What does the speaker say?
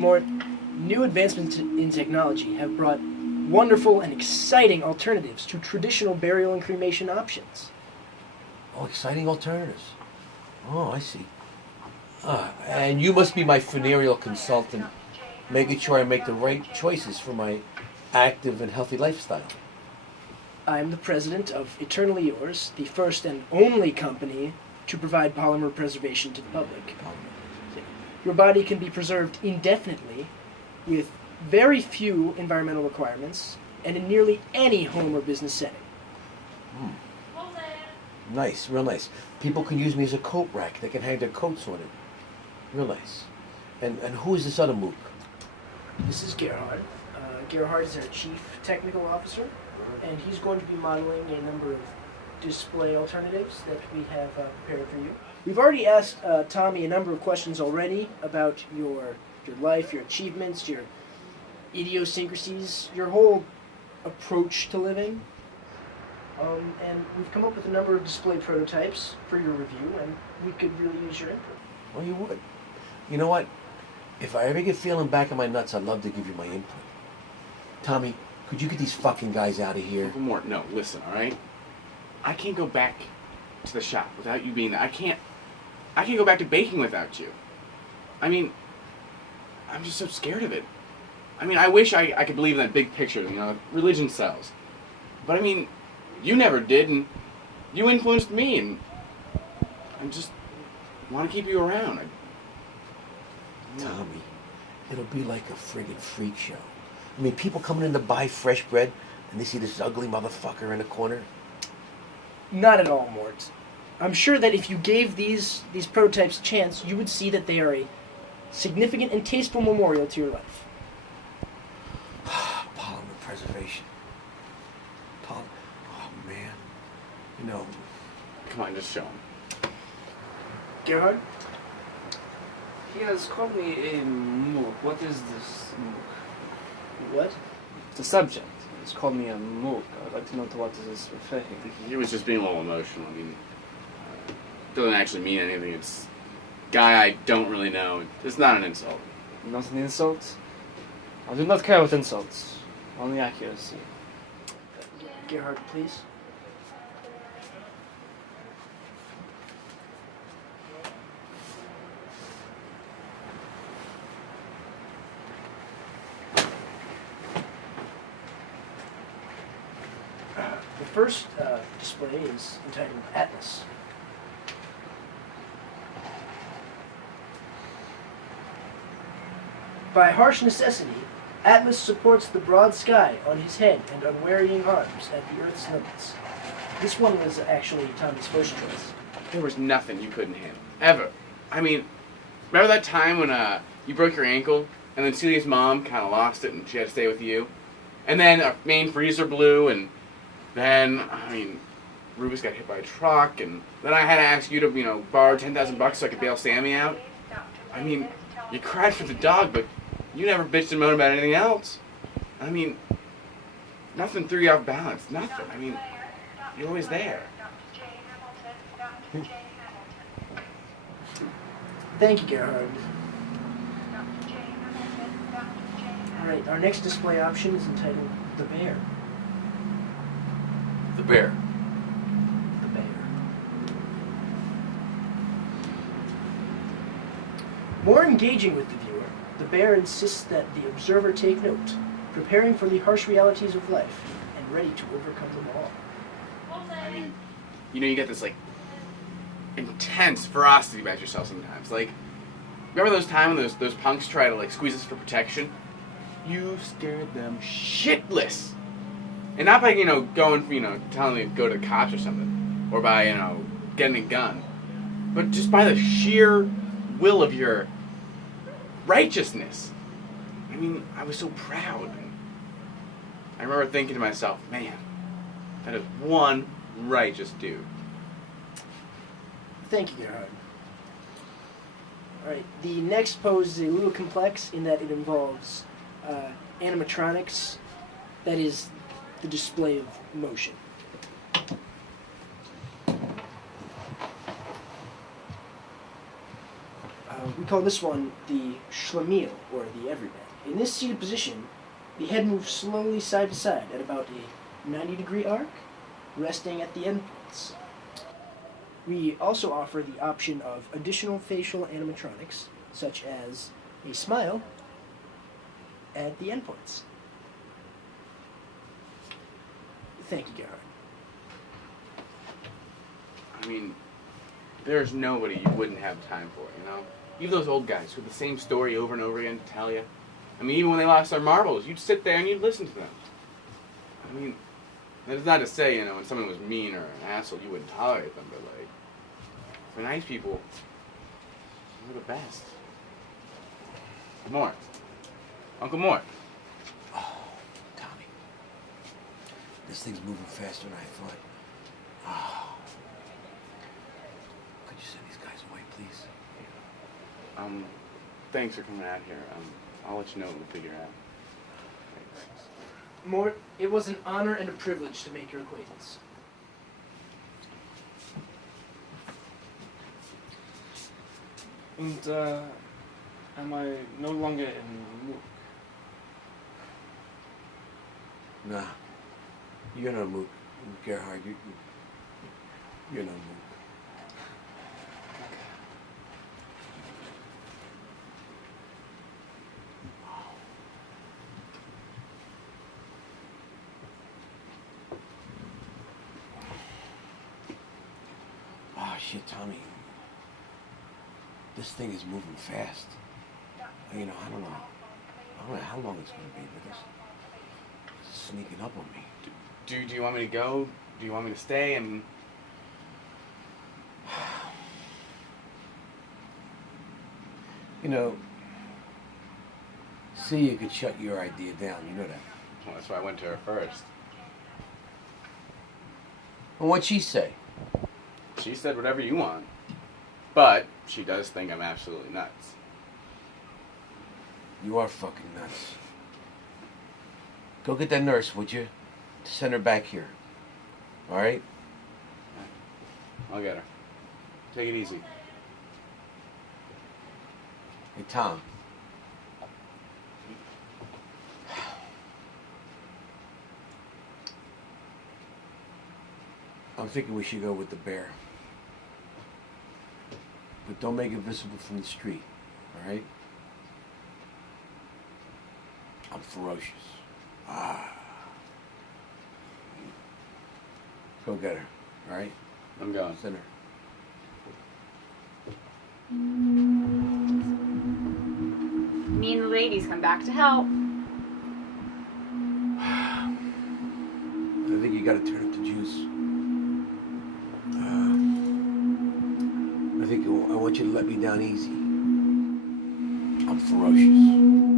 Mort, new advancements in technology have brought wonderful and exciting alternatives to traditional burial and cremation options. Oh, exciting alternatives. Oh, I see. And you must be my funereal consultant, making sure I make the right choices for my active and healthy lifestyle. I am the president of Eternally Yours, the first and only company to provide polymer preservation to the public. Your body can be preserved indefinitely with very few environmental requirements and in nearly any home or business setting. Nice, real nice. People can use me as a coat rack. They can hang their coats on it. Real nice. And who is this other mook? This is Gerhard. Gerhard is our chief technical officer, and he's going to be modeling a number of display alternatives that we have prepared for you. We've already asked Tommy a number of questions already about your life, your achievements, your idiosyncrasies, your whole approach to living. And we've come up with a number of display prototypes for your review, and we could really use your input. Oh, you would. You know what? If I ever get feeling back in my nuts, I'd love to give you my input. Tommy, could you get these fucking guys out of here? Uncle Mort, no, listen, all right? I can't go back to the shop without you being there. I can't go back to baking without you. I mean, I'm just so scared of it. I mean, I wish I could believe in that big picture, you know, religion sells. But I mean, you never did, and you influenced me, and I just want to keep you around. Tommy, it'll be like a friggin' freak show. I mean, people coming in to buy fresh bread, and they see this ugly motherfucker in the corner. Not at all, Mort. I'm sure that if you gave these prototypes a chance, you would see that they are a significant and tasteful memorial to your life. Polymer preservation. Oh, man. You know... Come on, just show him. Gerhard? He has called me a mook. What is this mook? What? The subject. He's called me a mook. I'd like to know to what is this referring. He was just being a little emotional. I mean, doesn't actually mean anything. It's guy I don't really know. It's not an insult. Not an insult? I do not care about insults. Only accuracy. Gerhard, please. The first display is entitled Atlas. By harsh necessity, Atlas supports the broad sky on his head and unwearying arms at the Earth's limits. This one was actually Tommy's first choice. There was nothing you couldn't handle. Ever. I mean, remember that time when you broke your ankle, and then Celia's mom kind of lost it and she had to stay with you? And then our main freezer blew, and then, I mean, Rubus got hit by a truck, and then I had to ask you to, you know, borrow $10,000 so I could bail Sammy out. I mean, you cried for the dog, but you never bitched and moaned about anything else. I mean, nothing threw you off balance. Nothing. I mean, you're always there. Thank you, Gerhard. Alright, our next display option is entitled The Bear. The bear. The Bear. More engaging with the viewer, the bear insists that the observer take note, preparing for the harsh realities of life and ready to overcome them all. I mean, you know, you get this, like, intense ferocity about yourself sometimes. Like, remember those times when those punks try to, like, squeeze us for protection? You scared them shitless. And not by, you know, going, you know, telling them to go to the cops or something. Or by, you know, getting a gun. But just by the sheer will of your righteousness. I mean, I was so proud. And I remember thinking to myself, man, that is one righteous dude. Thank you, Gerhard. Alright, the next pose is a little complex in that it involves animatronics, that is, the display of motion. We call this one the schlemiel, or the everyman. In this seated position, the head moves slowly side to side at about a 90-degree arc, resting at the endpoints. We also offer the option of additional facial animatronics, such as a smile at the endpoints. Thank you, Gerhard. I mean, there's nobody you wouldn't have time for, you know? Even those old guys who have the same story over and over again to tell you. I mean, even when they lost their marbles, you'd sit there and you'd listen to them. I mean, that's not to say, you know, when someone was mean or an asshole, you wouldn't tolerate them, but, like, for nice people, they're the best. Mort. Uncle Mort. Oh, Tommy. This thing's moving faster than I thought. Oh. Could you send these guys away, please? Thanks for coming out here. I'll let you know what we'll figure out. Thanks. Mort, it was an honor and a privilege to make your acquaintance. And, am I no longer in Mook? Nah. You're no Mook, Gerhard. You're no Mook. Oh, shit, Tommy. This thing is moving fast. You know, I don't know how long it's going to be, but it's sneaking up on me. Do you want me to go? Do you want me to stay? And You know, Celia could shut your idea down, you know that. well, that's why I went to her first. And what'd she say? She said whatever you want. But she does think I'm absolutely nuts. You are fucking nuts. Go get that nurse, would you? Send her back here. All right? I'll get her. Take it easy. Hey, Tom. I'm thinking we should go with the bear. But don't make it visible from the street, all right? I'm ferocious. Go get her, all right? I'm going. Send her. Me and the ladies come back to help. I think you gotta turn up the juice. I want you to let me down easy. I'm ferocious.